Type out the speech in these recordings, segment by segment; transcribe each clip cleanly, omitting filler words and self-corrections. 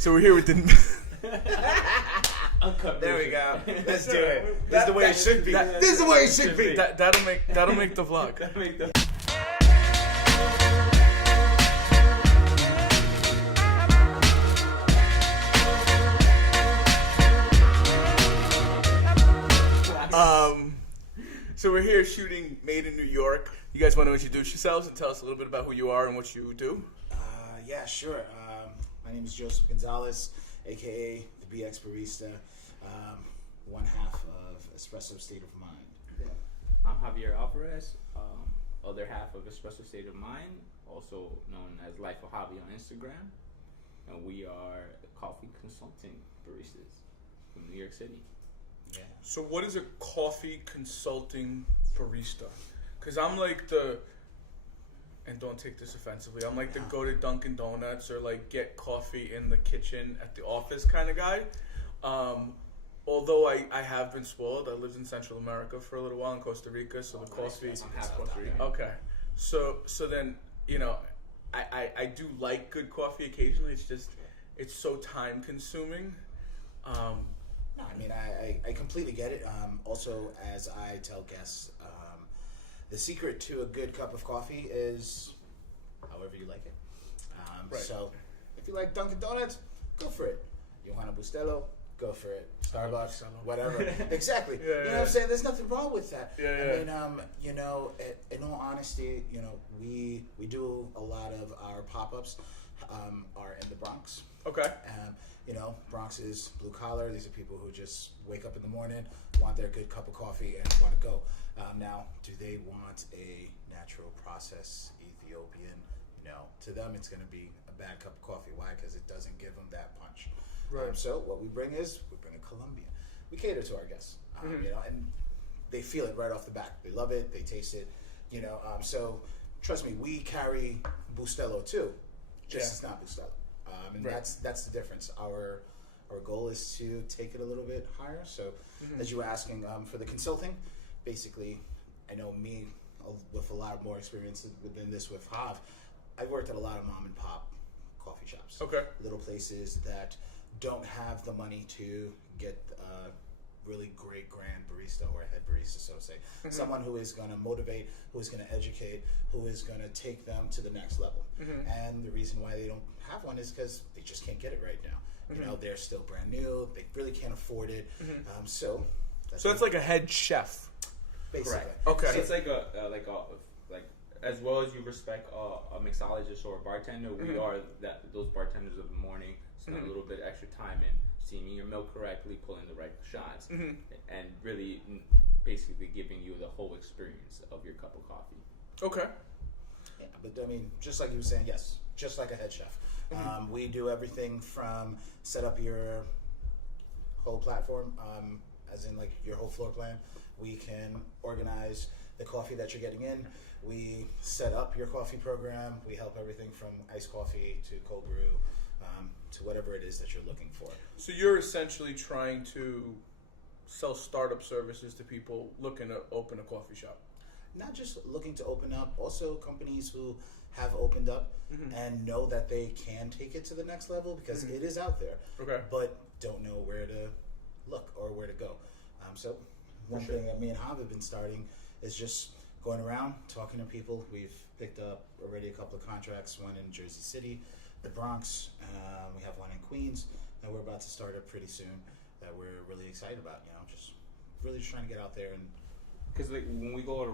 So we're here with the. There we go. Let's do it. This is the way it should be. This is the way it should be. That'll make the vlog. So we're here shooting Made in New York. You guys want to introduce yourselves and tell us a little bit about who you are and what you do? Yeah, sure. My name is Joseph Gonzalez, aka the BX Barista, one half of Espresso State of Mind. Yeah. I'm Javier Alvarez, other half of Espresso State of Mind, also known as Life of Javi on Instagram, and we are coffee consulting baristas from New York City. Yeah. So what is a coffee consulting barista? Because I'm like the, and don't take this offensively, I'm like the go to Dunkin' Donuts or like get coffee in the kitchen at the office kind of guy. Although I have been spoiled. I lived in Central America for a little while in Costa Rica, so the coffee. I'm half Costa Rican. Okay. So then, you know, I do like good coffee occasionally. It's just, it's so time consuming. I mean, I completely get it. Also, as I tell guests, the secret to a good cup of coffee is however you like it. Right. So, if you like Dunkin' Donuts, go for it. You want a Bustelo, go for it. Starbucks, whatever. Exactly. Yeah, you know what I'm saying? There's nothing wrong with that. Yeah. I mean, you know, in all honesty, you know, we do a lot of our pop-ups are in the Bronx. Okay. You know, Bronx is blue collar. These are people who just wake up in the morning, want their good cup of coffee, and want to go. Now, do they want a natural process Ethiopian? No. To them, it's going to be a bad cup of coffee. Why? Because it doesn't give them that punch. Right. So what we bring is, we bring a Colombian. We cater to our guests, Mm-hmm. you know, and they feel it right off the bat. They love it. They taste it, you know. So trust me, we carry Bustelo too. Just it's not Bustelo. And Right. that's the difference. Our goal is to take it a little bit higher. So, as you were asking, for the consulting, basically, I know me with a lot more experience within this with Hav. I've worked at a lot of mom and pop coffee shops. Okay. Little places that don't have the money to get a really great grand barista or a head barista, so to say. Someone who is going to motivate, who is going to educate, who is going to take them to the next level. And the reason why they don't have one is because they just can't get it right now. You know, they're still brand new. They really can't afford it. So it's like a head chef. basically. Correct. Okay. So it's like as well as you respect a mixologist or a bartender, we are those bartenders of the morning. Spend a little bit extra time in steaming your milk correctly, pulling the right shots, and really basically giving you the whole experience of your cup of coffee. Okay. Yeah, but I mean, just like you were saying, yes, just like a head chef. We do everything from set up your whole platform, as in like your whole floor plan. We can organize the coffee that you're getting in. We set up your coffee program. We help everything from iced coffee to cold brew, to whatever it is that you're looking for. So you're essentially trying to sell startup services to people looking to open a coffee shop. Not just looking to open up, also companies who have opened up and know that they can take it to the next level because it is out there, Okay. but don't know where to look or where to go. So one thing that me and Hav have been starting is just going around, talking to people. We've picked up already a couple of contracts, one in Jersey City, the Bronx, we have one in Queens, and we're about to start it pretty soon that we're really excited about, you know, just really just trying to get out there and Because like when we go to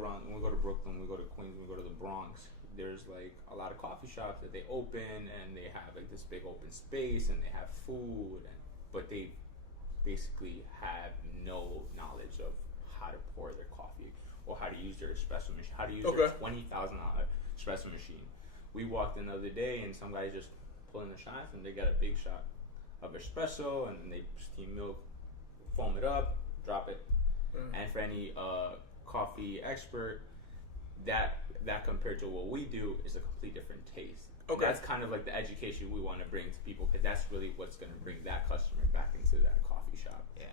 Brooklyn, we go to Queens, we go to the Bronx, there's like a lot of coffee shops that they open and they have like this big open space and they have food, but they basically have no knowledge of how to pour their coffee or how to use their espresso machine, how to use their $20,000 espresso machine. We walked in the other day and some guys just pulling the shots and they got a big shot of espresso and then they steam milk, foam it up, drop it. And for any coffee expert, that compared to what we do is a complete different taste. Okay. That's kind of like the education we want to bring to people because that's really what's going to bring that customer back into that coffee shop. yeah,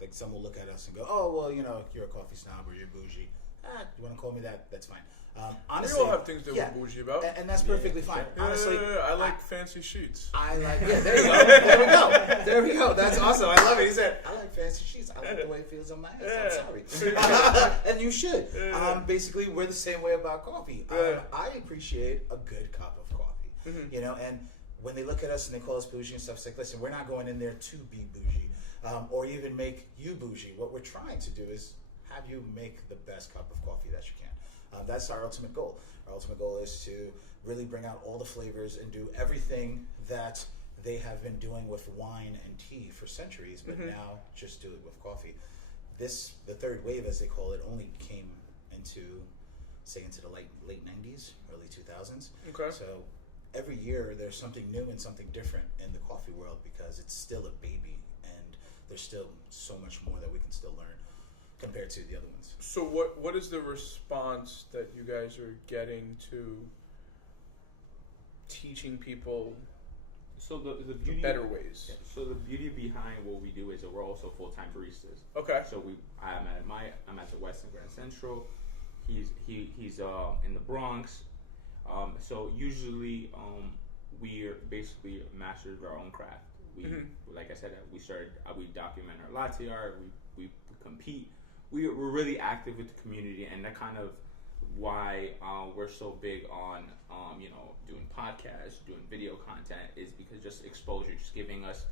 like some will look at us and go, oh, well, you know, you're a coffee snob or you're bougie. You want to call me that? That's fine. We Honestly, all have things that we're bougie about. and that's perfectly fine. Yeah, Honestly, I like fancy sheets. I like, there you go. There we go. There we go. That's awesome. I love it. He said, I like fancy sheets. I like the way it feels on my ass. I'm sorry. And you should. Basically, we're the same way about coffee. I appreciate a good cup of coffee. You know, and when they look at us and they call us bougie and stuff, it's like, listen, we're not going in there to be bougie or even make you bougie. What we're trying to do is have you make the best cup of coffee that you can. That's our ultimate goal. Our ultimate goal is to really bring out all the flavors and do everything that they have been doing with wine and tea for centuries, but now just do it with coffee. The third wave, as they call it, only came into the late 90s, early 2000s. Okay. So every year there's something new and something different in the coffee world because it's still a baby and there's still so much more that we can still learn compared to the other ones. So what is the response that you guys are getting to teaching people So the beauty better ways? Yeah, so the beauty behind what we do is that we're also full-time baristas. Okay. So I'm at the Westin Grand Central. He's in the Bronx. So usually we're basically masters of our own craft. We like I said, we document our latte art. We compete. We're really active with the community, and that kind of why we're so big on doing podcasts, doing video content is because just exposure, just giving us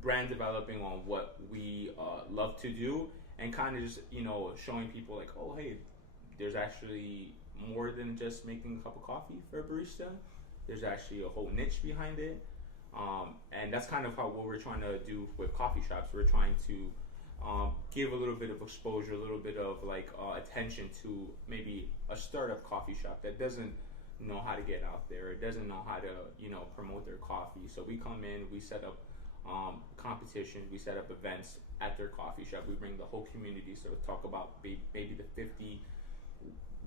brand developing on what we love to do, and kind of just showing people like, oh hey, there's actually more than just making a cup of coffee for a barista. There's actually a whole niche behind it, and that's kind of what we're trying to do with coffee shops. We're trying to give a little bit of exposure, a little bit of attention to maybe a startup coffee shop that doesn't know how to get out there, doesn't know how to promote their coffee. So we come in, we set up competitions, we set up events at their coffee shop. We bring the whole community, so we talk about maybe the 50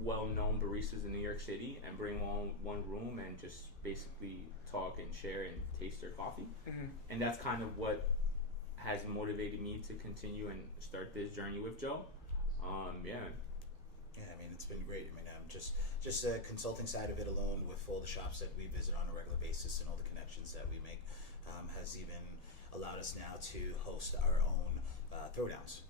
well-known baristas in New York City and bring them all in one room and just basically talk and share and taste their coffee. And that's kind of what has motivated me to continue and start this journey with Joe. Yeah, I mean, it's been great. I mean, just the consulting side of it alone, with all the shops that we visit on a regular basis and all the connections that we make, has even allowed us now to host our own throwdowns.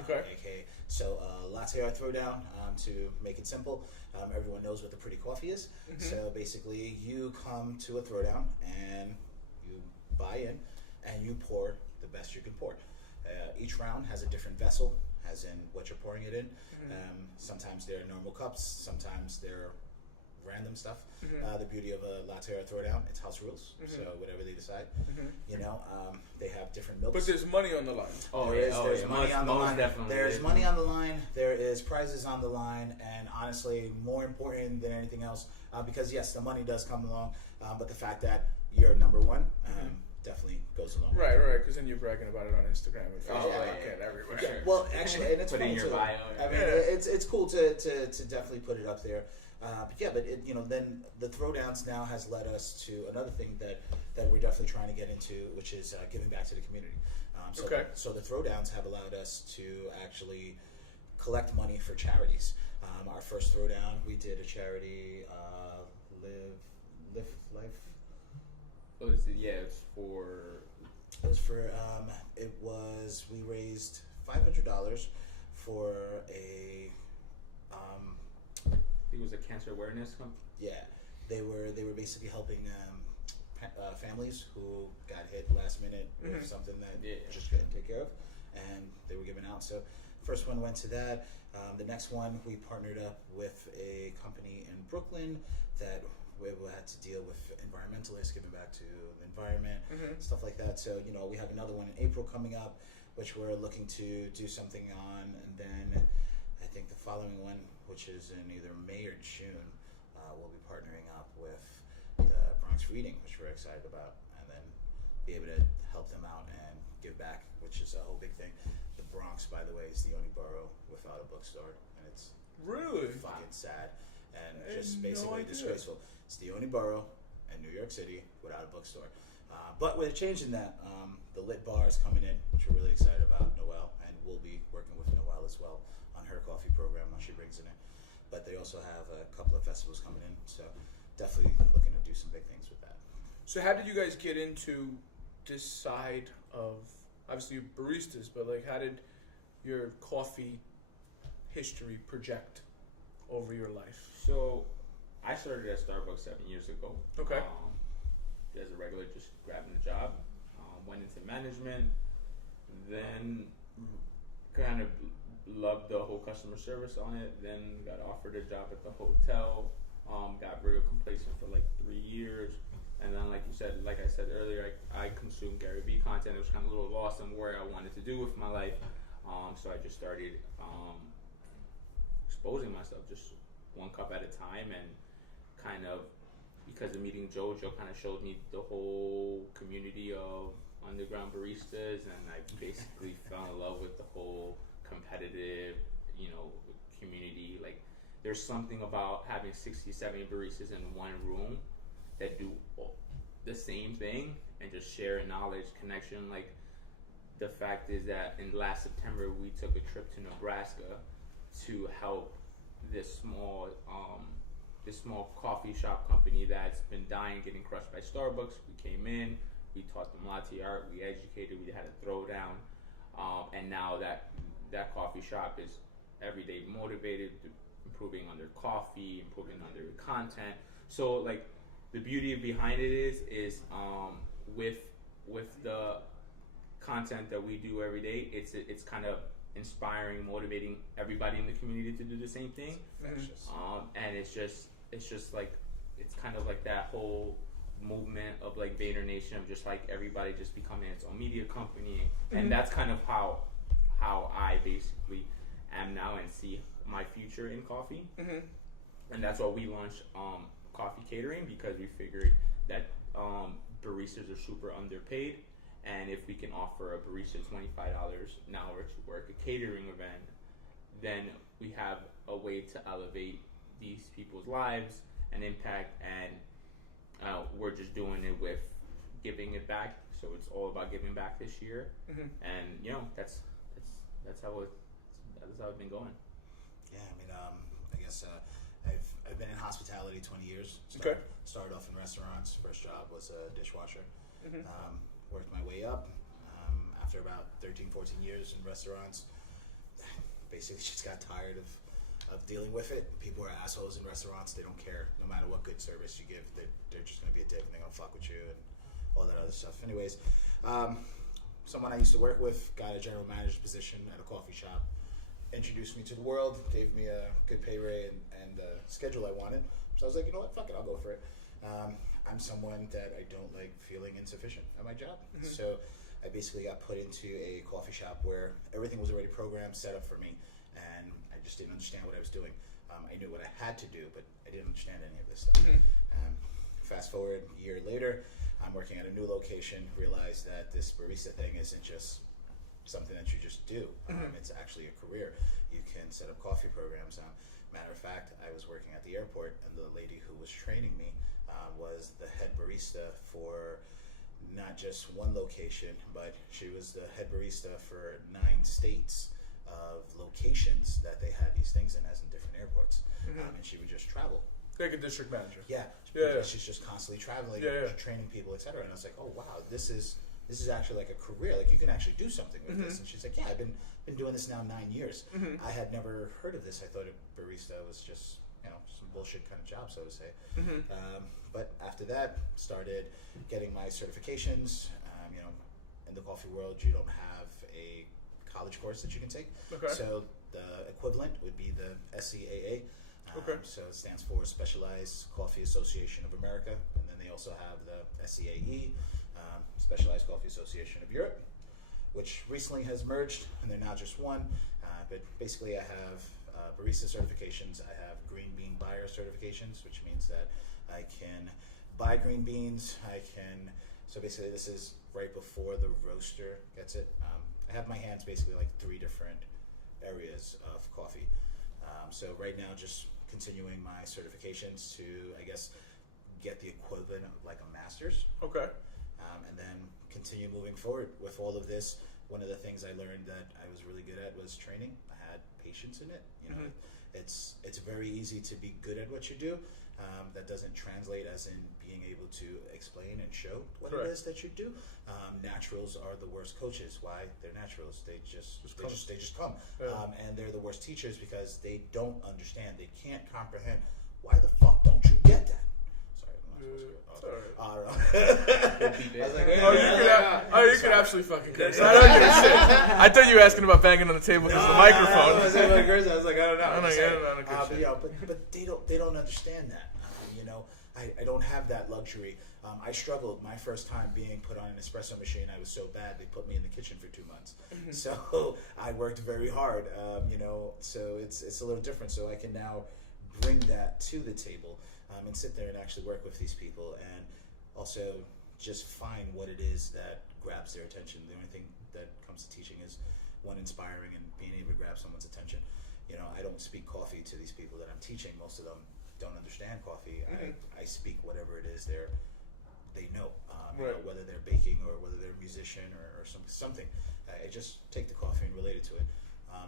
Okay. So latte art throwdown, to make it simple, everyone knows what the pretty coffee is. So basically, you come to a throwdown and you buy in and you pour the best you can pour. Each round has a different vessel, as in what you're pouring it in. Sometimes they're normal cups, sometimes they're random stuff. The beauty of a latte art throwdown, it's house rules. So whatever they decide, they have different milks. But there's money on the line. There's money on the line. Definitely. There's money on the line. There is prizes on the line, and honestly, more important than anything else, because yes, the money does come along, but the fact that you're number one definitely goes along. Right, because then you're bragging about it on Instagram and Facebook everywhere. Yeah, well, actually, and it's put cool in your too. bio. I mean, it's cool to definitely put it up there. But then the throwdowns now has led us to another thing that we're definitely trying to get into, which is giving back to the community. So the throwdowns have allowed us to actually collect money for charities. Our first throwdown, we did a charity, Live Life. We raised $500 for a. I think it was a cancer awareness company. Yeah, they were basically helping families who got hit last minute with something that just couldn't take care of, and they were given out. So first one went to that. The next one, we partnered up with a company in Brooklyn that we had to deal with environmentalists, giving back to the environment, stuff like that. So we have another one in April coming up, which we're looking to do something on, and then I think the following one, which is in either May or June, we'll be partnering up with the Bronx Reading, which we're excited about, and then be able to help them out and give back, which is a whole big thing. The Bronx, by the way, is the only borough without a bookstore, and it's really fucking sad and just basically disgraceful. It's the only borough in New York City without a bookstore. But we're changing that. The Lit Bar is coming in, which we're really excited about, Noel, and we'll be working with Noel as well her coffee program when she brings it in. But they also have a couple of festivals coming in, so definitely looking to do some big things with that. So how did you guys get into this side of, obviously you're baristas, but like how did your coffee history project over your life? So I started at Starbucks 7 years ago. Okay. As a regular, just grabbing a job. Went into management, then kind of loved the whole customer service on it. Then got offered a job at the hotel. Got real complacent for like 3 years. And then, like I said earlier, I consumed Gary Vee content. I was kind of a little lost on where I wanted to do with my life. So I just started exposing myself just one cup at a time, and kind of because of meeting Joe kind of showed me the whole community of underground baristas, and I basically fell in love with the whole competitive, community. Like, there's something about having 60, 70 baristas in one room that do the same thing and just share knowledge, connection. Like, the fact is that in last September we took a trip to Nebraska to help this small coffee shop company that's been dying, getting crushed by Starbucks. We came in, we taught them latte art, we educated, we had a throwdown, and now that coffee shop is every day motivated, improving on their coffee, improving on their content. So like the beauty behind it is with the content that we do every day, it's kind of inspiring, motivating everybody in the community to do the same thing. And it's just like, it's kind of like that whole movement of like Vader Nation, of just like everybody just becoming its own media company. And that's kind of how I basically am now and see my future in coffee. And that's why we launched coffee catering, because we figured that baristas are super underpaid, and if we can offer a barista $25 an hour to work a catering event, then we have a way to elevate these people's lives and impact, and we're just doing it with giving it back. So it's all about giving back this year, and that's how it's been going. Yeah, I mean, I guess I've been in hospitality 20 years. Started off in restaurants. First job was a dishwasher. Worked my way up. After about 13, 14 years in restaurants, basically just got tired of dealing with it. People are assholes in restaurants. They don't care. No matter what good service you give, they're just going to be a dick, and they're going to fuck with you and all that other stuff. Anyways, someone I used to work with got a general manager position at a coffee shop, introduced me to the world, gave me a good pay rate and the schedule I wanted. So I was like, you know what, fuck it, I'll go for it. I'm someone that I don't like feeling insufficient at my job. So I basically got put into a coffee shop where everything was already programmed, set up for me, and I just didn't understand what I was doing. I knew what I had to do, but I didn't understand any of this stuff. Fast forward a year later, I'm working at a new location, realized that this barista thing isn't just something that you just do. It's actually a career. You can set up coffee programs. Matter of fact, I was working at the airport, and the lady who was training me was the head barista for not just one location, but she was the head barista for 9 states of locations that they had these things in, as in different airports. And she would just travel. Like a district manager. Yeah. She's just constantly traveling, training people, etc. And I was like, oh wow, this is actually like a career. Like, you can actually do something with this. And she's like, yeah, I've been doing this now 9 years. I had never heard of this. I thought a barista was just some bullshit kind of job, so to say. But after that, started getting my certifications. In the coffee world, you don't have a college course that you can take. So the equivalent would be the SCAA. So it stands for Specialized Coffee Association of America, and then they also have the SCAE, Specialized Coffee Association of Europe, which recently has merged, and they're now just one. But basically, I have barista certifications. I have green bean buyer certifications, which means that I can buy green beans. So basically, this is right before the roaster gets it. I have my hands basically like 3 different areas of coffee. So right now, just continuing my certifications to, I guess, get the equivalent of like a master's. And then continue moving forward with all of this. one of the things I learned that I was really good at was training. I had patience in it. You know, it's very easy to be good at what you do. That doesn't translate as in being able to explain and show what it is that you do. Naturals are the worst coaches. Why? They're naturals. They just come. Yeah. And they're the worst teachers because they don't understand. They can't comprehend. Why the fuck don't you get that? Sorry, I'm not supposed to. You could absolutely fucking curse. I thought you were asking about banging on the table because of the microphone. I was like, I don't know. But But they don't understand that. You know, I don't have that luxury. I struggled my first time being put on an espresso machine. I was so bad they put me in the kitchen for 2 months. So I worked very hard. You know, so it's a little different. So I can now bring that to the table and sit there and actually work with these people and also just find what it is that grabs their attention. The only thing that comes to teaching is one, inspiring and being able to grab someone's attention. You know, I don't speak coffee to these people that I'm teaching. Most of them don't understand coffee. I speak whatever it is they know, you know, whether they're baking or whether they're a musician or something. I just take the coffee and relate it to it,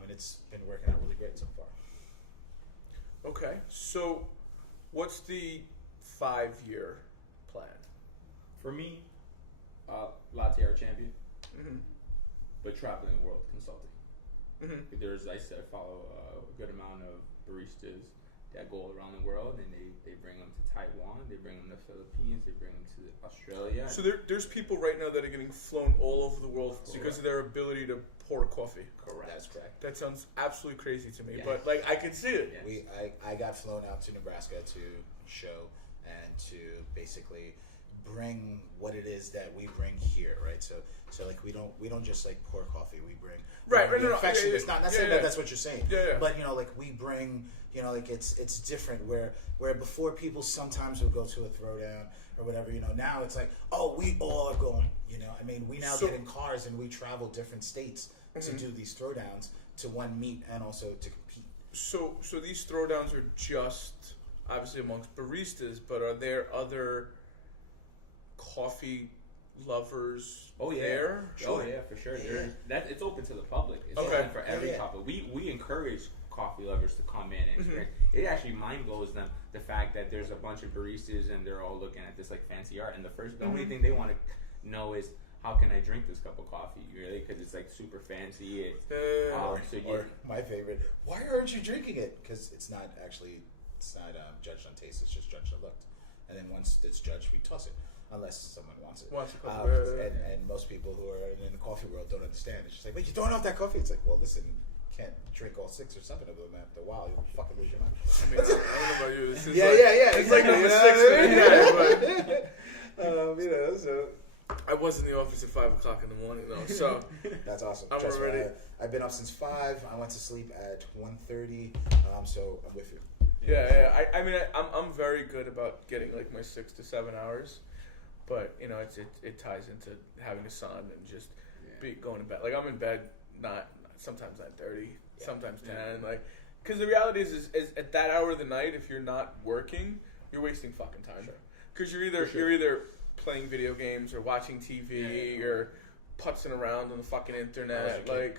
and it's been working out really great so far. Okay, so what's the 5-year plan? For me, latte art champion, but traveling the world consulting. I follow a good amount of baristas that go around the world, and they bring them to Taiwan, they bring them to Philippines, they bring them to Australia. So there's people right now that are getting flown all over the world because of their ability to pour coffee. Correct. That's correct. That sounds absolutely crazy to me, Yeah. but like I can see it. Yes. I got flown out to Nebraska to show and to basically bring what it is that we bring here, right? So like we don't just like pour coffee. We bring affection. It's not saying that that's what you're saying. Yeah. But you know, like we bring, you know, like it's different. Where before people sometimes would go to a throwdown or whatever. You know, now it's like, oh, we all are going. You know, I mean, we now get in cars and we travel different states to do these throwdowns to one meet and also to compete. So these throwdowns are just obviously amongst baristas, but are there other coffee lovers there? Oh yeah, for sure. It's open to the public. It's open for every public. We encourage coffee lovers to come in and experience. It actually mind blows them the fact that there's a bunch of baristas and they're all looking at this like fancy art, and the only thing they want to know is, how can I drink this cup of coffee? Really, because it's like super fancy. Or my favorite, why aren't you drinking it? Because it's not judged on taste. It's just judged on look. And then once it's judged, we toss it, unless someone wants it. And most people who are in the coffee world don't understand. It's just like, but you throwing off that coffee. It's like, well, listen, you can't drink all 6 or 7 of them after a while. You'll fucking lose your mind. I mean, I don't know about you. This is It's like number 6 but you know, so I was in the office at 5 o'clock in the morning though, so that's awesome. I'm Trust already. me, I've been up since 5. I went to sleep at 1:30. So I'm with you. Yeah. I mean, I'm very good about getting like my 6 to 7 hours, but you know, it ties into having a son and just going to bed. Like I'm in bed sometimes 9:30, sometimes 10. Like, because the reality is at that hour of the night, if you're not working, you're wasting fucking time. Because you're either playing video games or watching TV or putzing around on the fucking internet. Like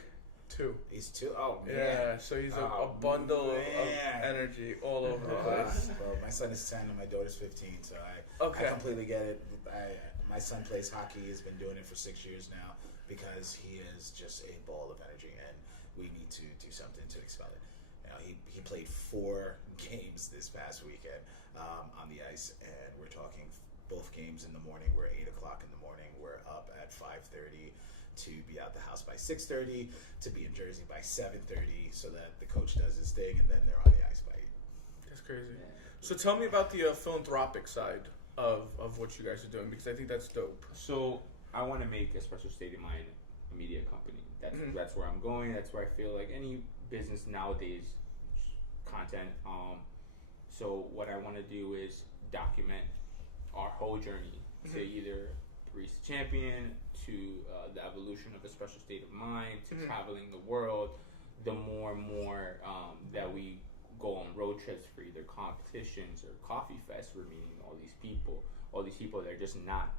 2. He's 2. Oh man. Yeah, so he's a bundle of energy all over the place. Well, my son is 10 and my daughter's 15, so I completely get it. My son plays hockey. He's been doing it for 6 years now because he is just a ball of energy, and we need to do something to expel it. You know, he played 4 games this past weekend on the ice, and we're talking both games in the morning. We're 8 o'clock in the morning. We're up at 5:30 to be out the house by 6:30, to be in Jersey by 7:30, so that the coach does his thing, and then they're on the ice by 8. That's crazy. So tell me about the philanthropic side of what you guys are doing, because I think that's dope. So I want to make Espresso State of Mind a media company. That's where I'm going. That's where I feel like any business nowadays, content. So what I want to do is document our whole journey, to either barista champion, to the evolution of Espresso State of Mind, to traveling the world. The more and more that we go on road trips for either competitions or coffee fest, we're meeting all these people that are just not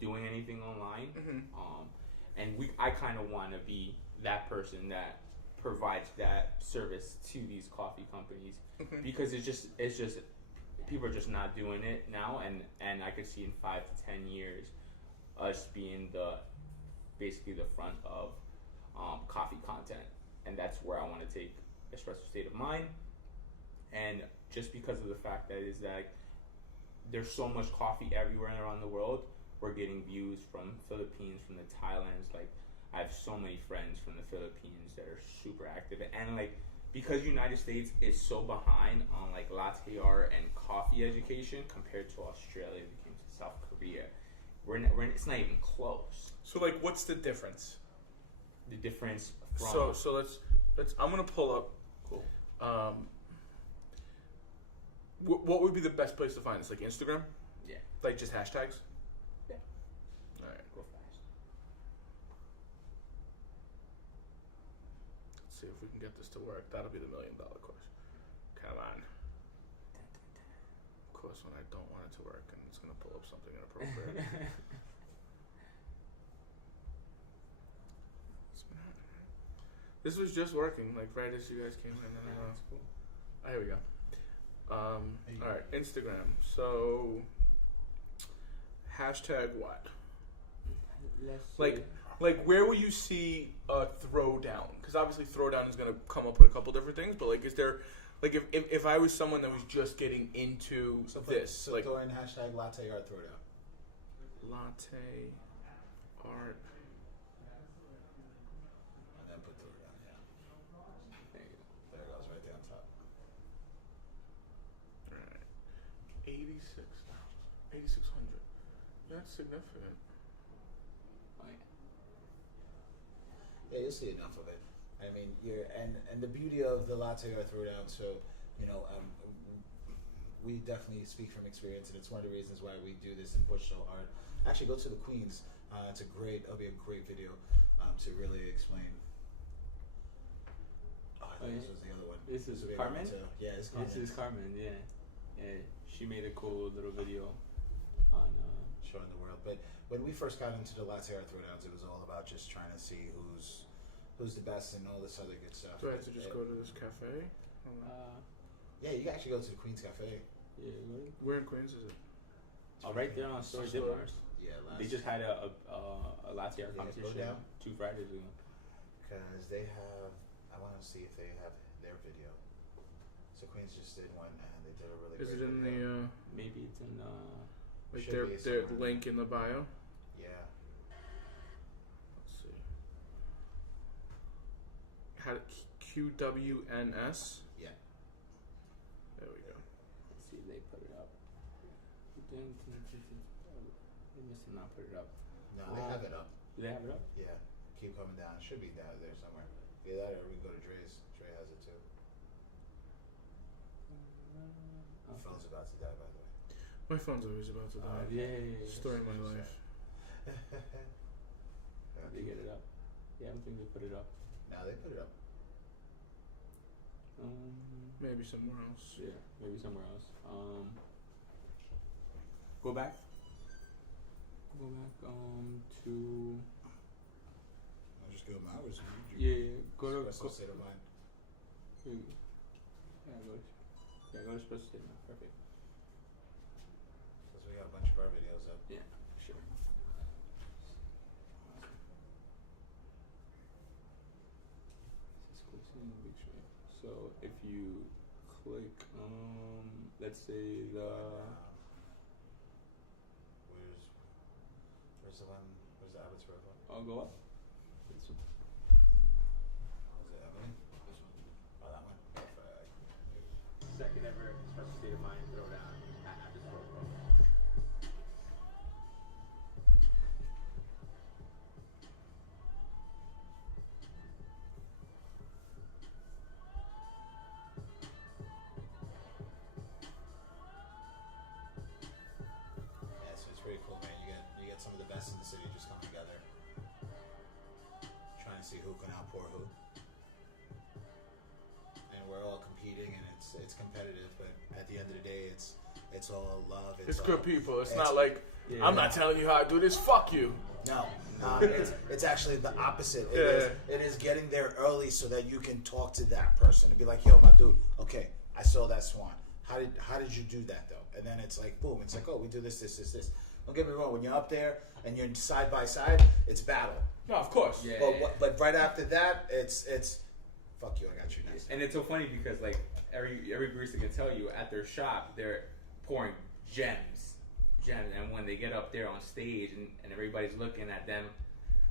doing anything online, and I kind of want to be that person that provides that service to these coffee companies because it's just people are just not doing it now, and I could see in 5 to 10 years us being basically the front of coffee content, and that's where I want to take Espresso State of Mind. And just because of the fact that there's so much coffee everywhere around the world, we're getting views from Philippines, from the Thailands. Like, I have so many friends from the Philippines that are super active, and like, because United States is so behind on like latte art and coffee education compared to Australia, to South Korea, it's not even close. So like, what's the difference? The difference from So let's I'm gonna pull up. Cool. What would be the best place to find this? Like Instagram? Yeah. Like just hashtags? Yeah. All right. Go fast. Let's see if we can get this to work. That'll be the $1 million question. Come on. Of course, when I don't want it to work, and it's gonna pull up something inappropriate. This was just working, like right as you guys came in. That's cool. Oh, here we go. All right, Instagram. So, hashtag what? Like where will you see a throwdown? Because obviously throwdown is going to come up with a couple different things. But like, is there, like, if I was someone that was just getting into this, like, throw in hashtag latte art throwdown. Latte art. And then put throwdown. Yeah. There you go. There it goes, right there on top. All right, 8,600. That's significant. Oh, yeah. Yeah, you'll see enough of it. I mean, and the beauty of the latte art throwdown. So, we definitely speak from experience, and it's one of the reasons why we do this and push so hard. Actually, go to the Queens. It'll be a great video to really explain. Oh, I think this was the other one. This is will be Carmen? Yeah, it's Carmen. This is Carmen, yeah. She made a cool little video on showing the world. But when we first got into the latte art throwdowns, it was all about just trying to see who's the best and all this other good stuff. Do I have to just go to this cafe? Yeah, you can actually go to the Queen's Cafe. Yeah, Where in Queens is it? right there on Story Store. Mars. Yeah, They just had a latte art They had competition Throwdown? 2 Fridays ago. because they have. I want to see if they have their video. So Queens just did one, and they did a really. Is great it in video. Maybe it's in like Should be their somewhere. link in the bio? Yeah. Let's see. Had QWNS. Yeah. There we go. let's see if they put it up. They must have not put it up. No, they have it up. Do they have it up? Yeah. Keep coming down. It should be down there somewhere. Either that, or we can go to Dre's. Dre has it too. Okay. Phone's about to die, by the way. My phone's always about to die. Yeah. Story of my life. Did they get it up? Yeah, I don't think they put it up. No, they put it up. Maybe somewhere else. Yeah, maybe somewhere else. Go back. To. I'll just go to ours. Yeah, go to. Espresso State of Mind. Yeah, go to Espresso State. Perfect. Because we got a bunch of our videos up. Yeah, sure. This is cool seeing the big screen. So if you click, let's say Where's the one? Where's the Abbotsford one? I'll go up. This one. Was it Evelyn? This one. Oh, that one. Perfect. Second ever Espresso State of Mind throwdown at Abbotsford. Yeah, so it's pretty cool, man. You get some of the best in the city just come together, trying to see who can outpour who. And we're all competing, and it's competitive. But at the end of the day, it's all love. It's good people. It's it's- not like, Yeah. I'm not telling you how to do this. Fuck you. No, it's actually the opposite. It is getting there early so that you can talk to that person and be like, yo, my dude, okay, I saw that swan. How did you do that though? And then it's like, boom, it's like, oh, we do this. Don't get me wrong, when you're up there and you're side by side, it's battle. No, of course. Yeah. But right after that, it's fuck you, I got you next. And it's so funny because like every barista can tell you at their shop they're pouring gems, and when they get up there on stage and everybody's looking at them,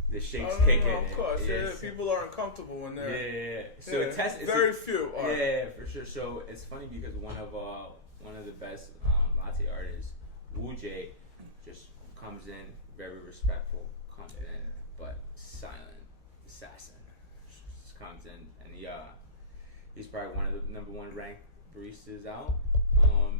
the shakes kick in. Of course, people are uncomfortable when they're. Yeah. So very few are. Yeah, for sure. So it's funny because one of the best latte artists, Wu J, just comes in very respectful, comes in but silent, assassin. Just comes in and he's probably one of the number one ranked baristas out.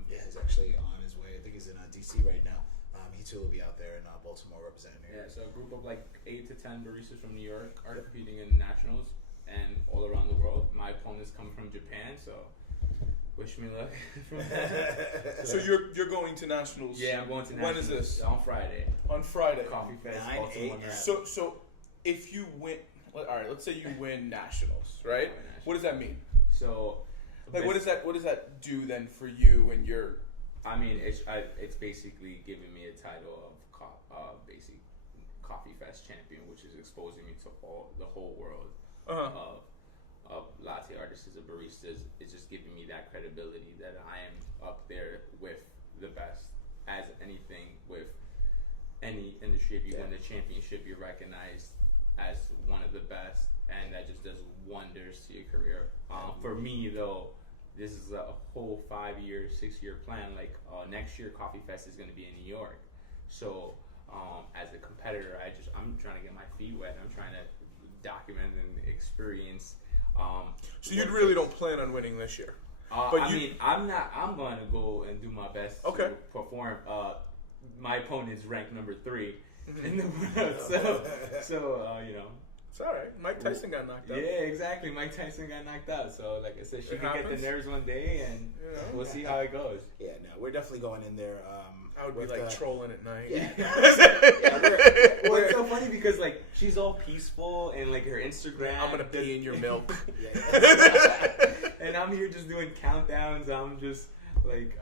Yeah, he's actually on his way. I think he's in DC right now. He too will be out there in Baltimore representing. Yeah, so a group of like 8 to 10 baristas from New York are competing in nationals and all around the world. My opponents come from Japan, so wish me luck from that. So you're going to nationals? Yeah, I'm going to nationals. When is this? On Friday. On Friday. Coffee Fest. 9/8. So if you win, all right, let's say you win nationals, right? What does that mean? So, like, what does that do then for you and your? I mean, it's basically giving me a title of basic Coffee Fest champion, which is exposing me to the whole world of latte artists and baristas. It's just giving me that credibility that I am up there with the best as anything with any industry. If you win the championship, you're recognized as one of the best, and that just does wonders to your career. For me, though, this is a whole 5-year, 6-year plan. Like next year, Coffee Fest is going to be in New York. So as a competitor, I'm trying to get my feet wet. I'm trying to document and experience. So you really don't plan on winning this year? I'm not. I'm going to go and do my best to perform. My opponent's ranked number 3 in the world, so you know. It's all right. Mike Tyson got knocked out. Yeah, exactly. Mike Tyson got knocked out. So, like I said, she can get the nerves one day, and we'll see how it goes. Yeah, no, we're definitely going in there. I would be like trolling at night. Yeah. Well, it's so funny because like she's all peaceful and like her Instagram. I'm gonna pee in your milk. And I'm here just doing countdowns. I'm just like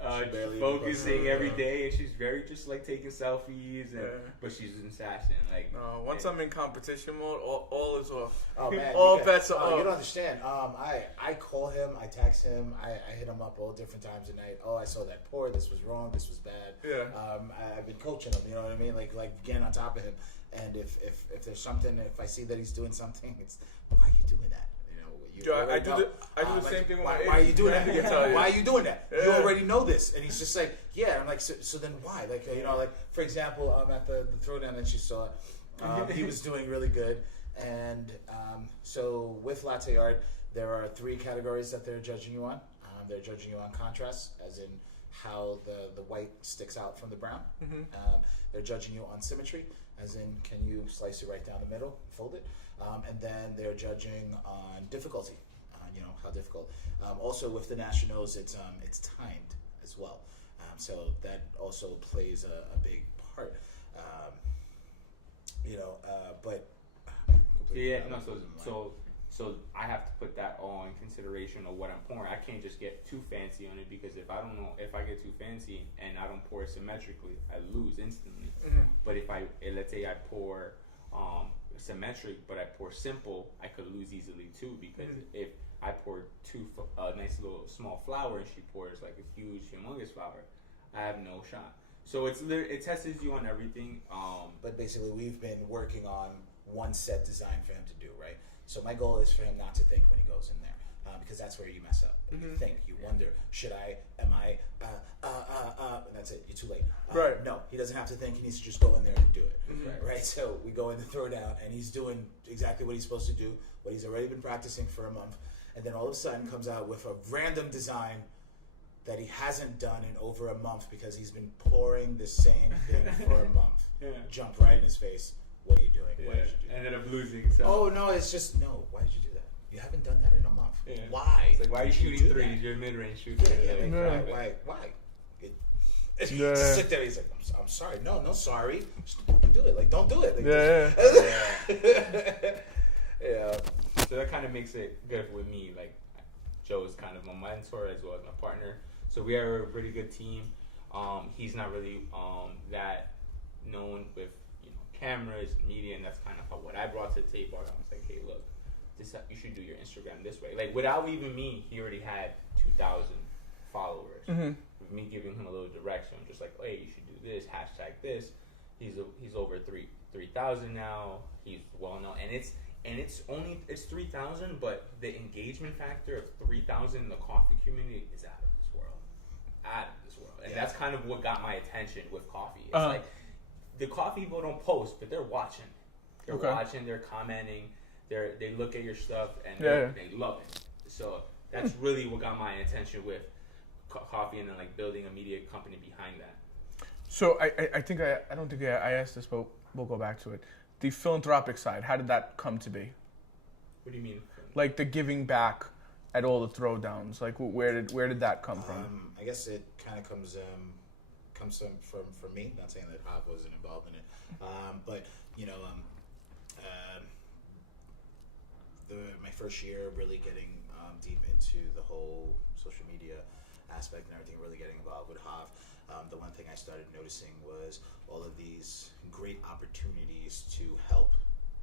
focusing every day, and she's very just like taking selfies, and but she's in assassin. Like once I'm in competition mode, all is off. Oh man, all bets are off. You don't understand. I call him, I text him, I hit him up all different times of night. Oh, I saw that pour. This was wrong. This was bad. Yeah. I've been coaching him. You know what I mean? Like getting on top of him. And if there's something, if I see that he's doing something, it's why are you doing that? I do the same thing with my agent. Why are you doing that? Why are you doing that? Yeah. You already know this. And he's just like, yeah. I'm like, so then why? Like, you know, like, for example, at the throwdown that you saw, he was doing really good. And so with latte art, there are 3 categories that they're judging you on. They're judging you on contrast, as in how the white sticks out from the brown. Mm-hmm. They're judging you on symmetry, as in can you slice it right down the middle, fold it. And then they're judging on difficulty, you know, how difficult. Also with the nationals, it's timed as well. So that also plays a big part. You know, but yeah, no. So I have to put that all in consideration of what I'm pouring. I can't just get too fancy on it because if I get too fancy and I don't pour it symmetrically, I lose instantly. Mm-hmm. But if let's say I pour symmetric, but I pour simple, I could lose easily too because if I pour a nice little small flower and she pours like a huge, humongous flower, I have no shot. So it tests you on everything. But basically, we've been working on one set design for him to do, right? So my goal is for him not to think when he goes in there, because that's where you mess up. You think, you wonder, am I, and that's it, you're too late. Right. No, he doesn't have to think, he needs to just go in there and do it. Right? So we go in the throwdown, and he's doing exactly what he's supposed to do, what he's already been practicing for a month, and then all of a sudden comes out with a random design that he hasn't done in over a month because he's been pouring the same thing for a month. Jump right in his face. What are you doing? Why did you do that? Ended up losing. So. Oh no, it's just no. Why did you do that? You haven't done that in a month. Yeah. Why? It's like, why are you shooting threes? That? You're a mid-range shooter. Why? Sit there. He's like, I'm sorry. No, sorry. do it. Like, don't do it. Like, yeah. So that kind of makes it good with me. Like, Joe is kind of my mentor as well as my partner. So we are a pretty good team. He's not really that known with cameras, media, and that's kind of what I brought to the table. I was like, hey, look, you should do your Instagram this way. Like, without even me, he already had 2,000 followers. With me giving him a little direction, just like, hey, you should do this, hashtag this. He's over 3,000 now. He's well known, and it's 3,000, but the engagement factor of 3,000 in the coffee community is out of this world. And that's kind of what got my attention with coffee. It's like the coffee people don't post, but they're watching. They're watching. They're commenting. They look at your stuff and they love it. So that's really what got my attention with coffee, and then like building a media company behind that. So I don't think I asked this, but we'll go back to it. The philanthropic side, how did that come to be? What do you mean? Like the giving back at all the throwdowns. Like where did that come from? I guess it kind of comes from me. Not saying that Hop wasn't involved in it, but my first year really getting deep into the whole social media aspect and everything, really getting involved with Hop. The one thing I started noticing was all of these great opportunities to help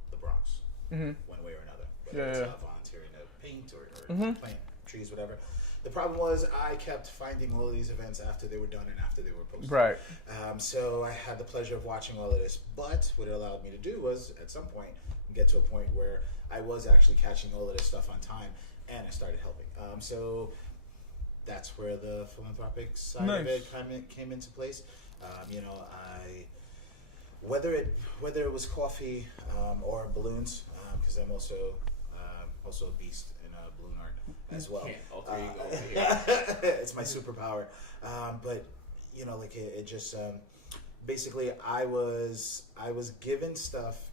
the Bronx one way or another, whether it's volunteering to paint or plant trees, whatever. The problem was I kept finding all of these events after they were done and after they were posted. Right. So I had the pleasure of watching all of this, but what it allowed me to do was at some point get to a point where I was actually catching all of this stuff on time, and I started helping. So that's where the philanthropic side of it came into place. Whether it was coffee or balloons, because I'm also a beast in balloon art as well. It's my superpower. But it just basically I was given stuff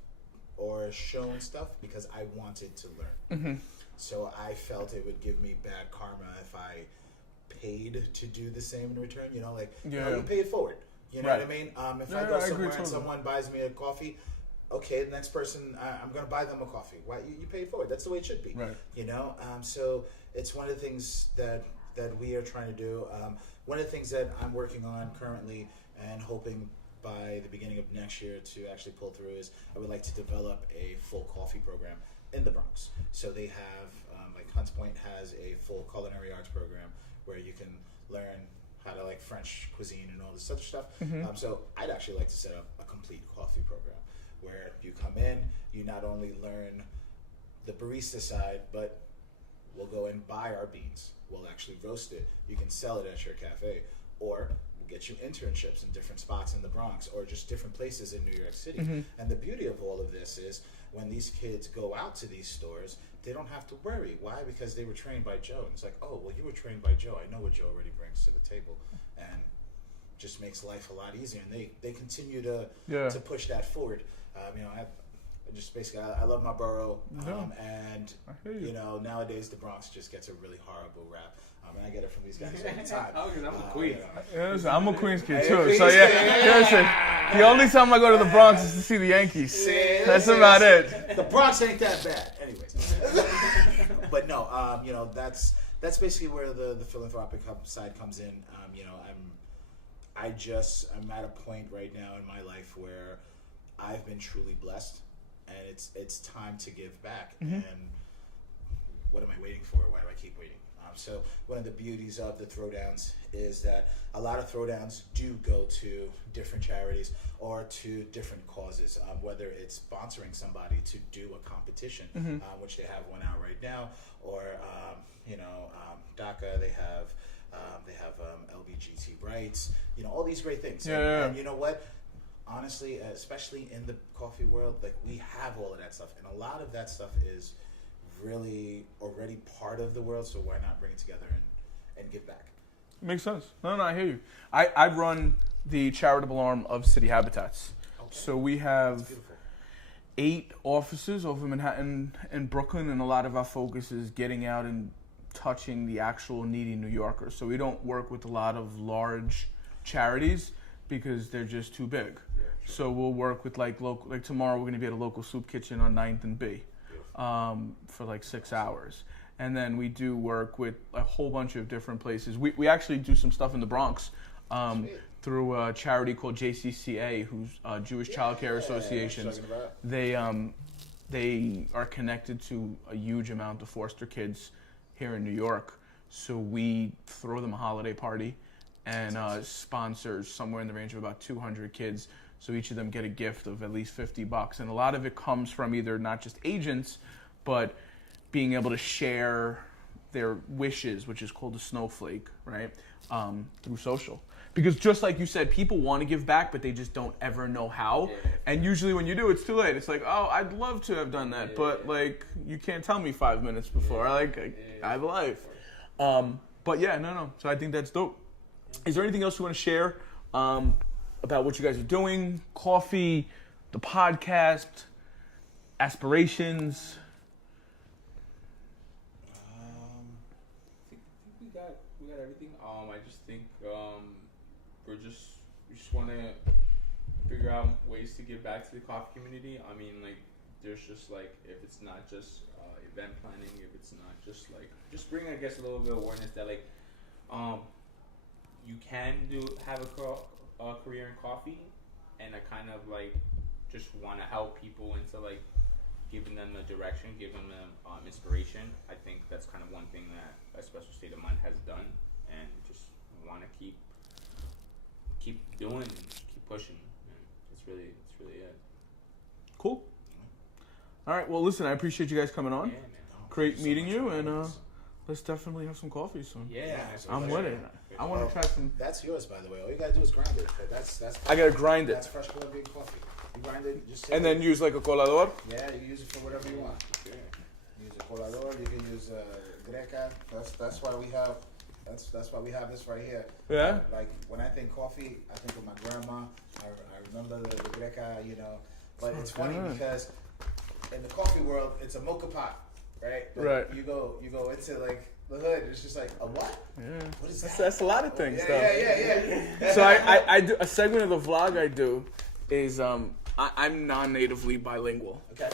or shown stuff because I wanted to learn. So I felt it would give me bad karma if I paid to do the same in return. You pay it forward. You know what I mean? If I go somewhere and someone buys me a coffee, okay, the next person, I'm going to buy them a coffee. Why? You paid for it. That's the way it should be. Right. So it's one of the things that we are trying to do. One of the things that I'm working on currently and hoping by the beginning of next year to actually pull through is I would like to develop a full coffee program in the Bronx. So they have, like Hunts Point has a full culinary arts program where you can learn how to like French cuisine and all this other stuff. So I'd actually like to set up a complete coffee program where you come in, you not only learn the barista side, but we'll go and buy our beans. We'll actually roast it. You can sell it at your cafe, or we'll get you internships in different spots in the Bronx or just different places in New York City. And the beauty of all of this is when these kids go out to these stores, they don't have to worry. Why? Because they were trained by Joe. And it's like, oh, well, you were trained by Joe. I know what Joe already brings to the table. And just makes life a lot easier. And they continue to push that forward. I love my borough. And, nowadays the Bronx just gets a really horrible rap. And I get it from these guys all the time. Because I'm a Queen. I'm a Queens kid too. So listen, the only time I go to the Bronx is to see the Yankees. That's about it. The Bronx ain't that bad. Anyways. But no, that's basically where the philanthropic side comes in. I'm at a point right now in my life where I've been truly blessed, and it's time to give back. And what am I waiting for? Why do I keep waiting? So one of the beauties of the throwdowns is that a lot of throwdowns do go to different charities or to different causes, whether it's sponsoring somebody to do a competition, which they have one out right now, or DACA, they have LBGT rights, all these great things. And you know what? Honestly, especially in the coffee world, like we have all of that stuff, and a lot of that stuff is really already part of the world, so why not bring it together and give back? Makes sense. No, I hear you. I run the charitable arm of City Habitats. Okay. So we have 8 offices over Manhattan and Brooklyn, and a lot of our focus is getting out and touching the actual needy New Yorkers. So we don't work with a lot of large charities because they're just too big. So we'll work with like local. Like tomorrow, we're gonna be at a local soup kitchen on 9th and B, for like 6 hours. And then we do work with a whole bunch of different places. We actually do some stuff in the Bronx through a charity called JCCA, who's Jewish Child Care Associations. They are connected to a huge amount of foster kids here in New York. So we throw them a holiday party and sponsor somewhere in the range of about 200 kids. So each of them get a gift of at least $50. And a lot of it comes from either not just agents, but being able to share their wishes, which is called a snowflake, right, through social. Because just like you said, people want to give back, but they just don't ever know how. Yeah. And usually when you do, it's too late. It's like, oh, I'd love to have done that, but like, you can't tell me 5 minutes before. I have a life. But yeah, no. So I think that's dope. Is there anything else you want to share about what you guys are doing? Coffee, the podcast, aspirations? We got everything. I just think we just want to figure out ways to give back to the coffee community. I mean, like, there's just like, if it's not just event planning, if it's not just like, just bring, I guess, a little bit of awareness that like, you can have a career in coffee, and I kind of like just want to help people into like giving them a direction, giving them inspiration. I think that's kind of one thing that Espresso State of Mind has done, and just want to keep doing and keep pushing. It's really it. Cool. All right. Well, listen, I appreciate you guys coming on. Yeah, man. Great meeting you, and let's definitely have some coffee soon. Yeah, I'm with it. I want to try some. That's yours, by the way. All you gotta do is grind it. That's. I gotta grind it. That's fresh Colombian coffee. You grind it, just and then use like a colador. Yeah, you use it for whatever you want. Yeah. Use a colador. You can use greca. That's why we have. That's why we have this right here. Yeah. Like when I think coffee, I think of my grandma. I remember the greca, you know. But it's funny because in the coffee world, it's a mocha pot, right? But right. You go into like the hood. It's just like a what? Yeah. What is that? That's a lot of things. Yeah. So I do a segment of the vlog I do is I'm non-natively bilingual. Okay.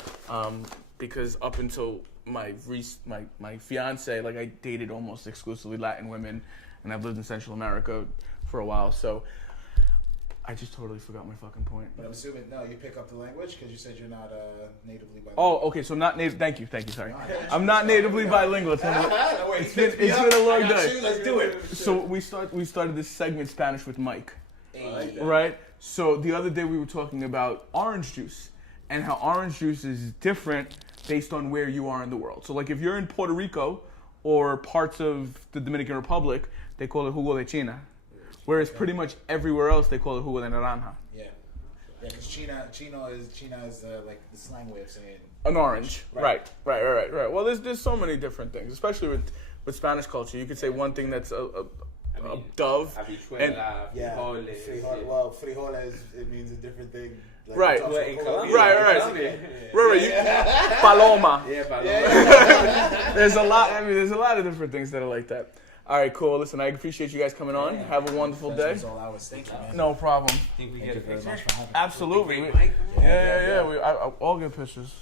Because up until my fiance, like I dated almost exclusively Latin women, and I've lived in Central America for a while, so I just totally forgot my fucking point. But I'm assuming you pick up the language because you said you're not natively bilingual. Oh, okay. So not native. Thank you. Sorry, I'm not natively bilingual. It's been a long day. Let's do it. So we started this segment Spanish with Mike, right? So the other day we were talking about orange juice and how orange juice is different based on where you are in the world. So like if you're in Puerto Rico or parts of the Dominican Republic, they call it jugo de China. Whereas pretty much everywhere else they call it jugo de naranja. Yeah, because China is like the slang way of saying an orange. Right. Well, there's so many different things, especially with Spanish culture. You could say one thing that's a dove. And frijoles, it means a different thing. Like right. Right. Paloma. Yeah, paloma. Yeah. There's a lot of different things that are like that. All right, cool. Listen, I appreciate you guys coming on. Yeah. Have a wonderful day. Thank you, man. No problem. Think we get a picture? Absolutely. Mike? Yeah. I'll get pictures.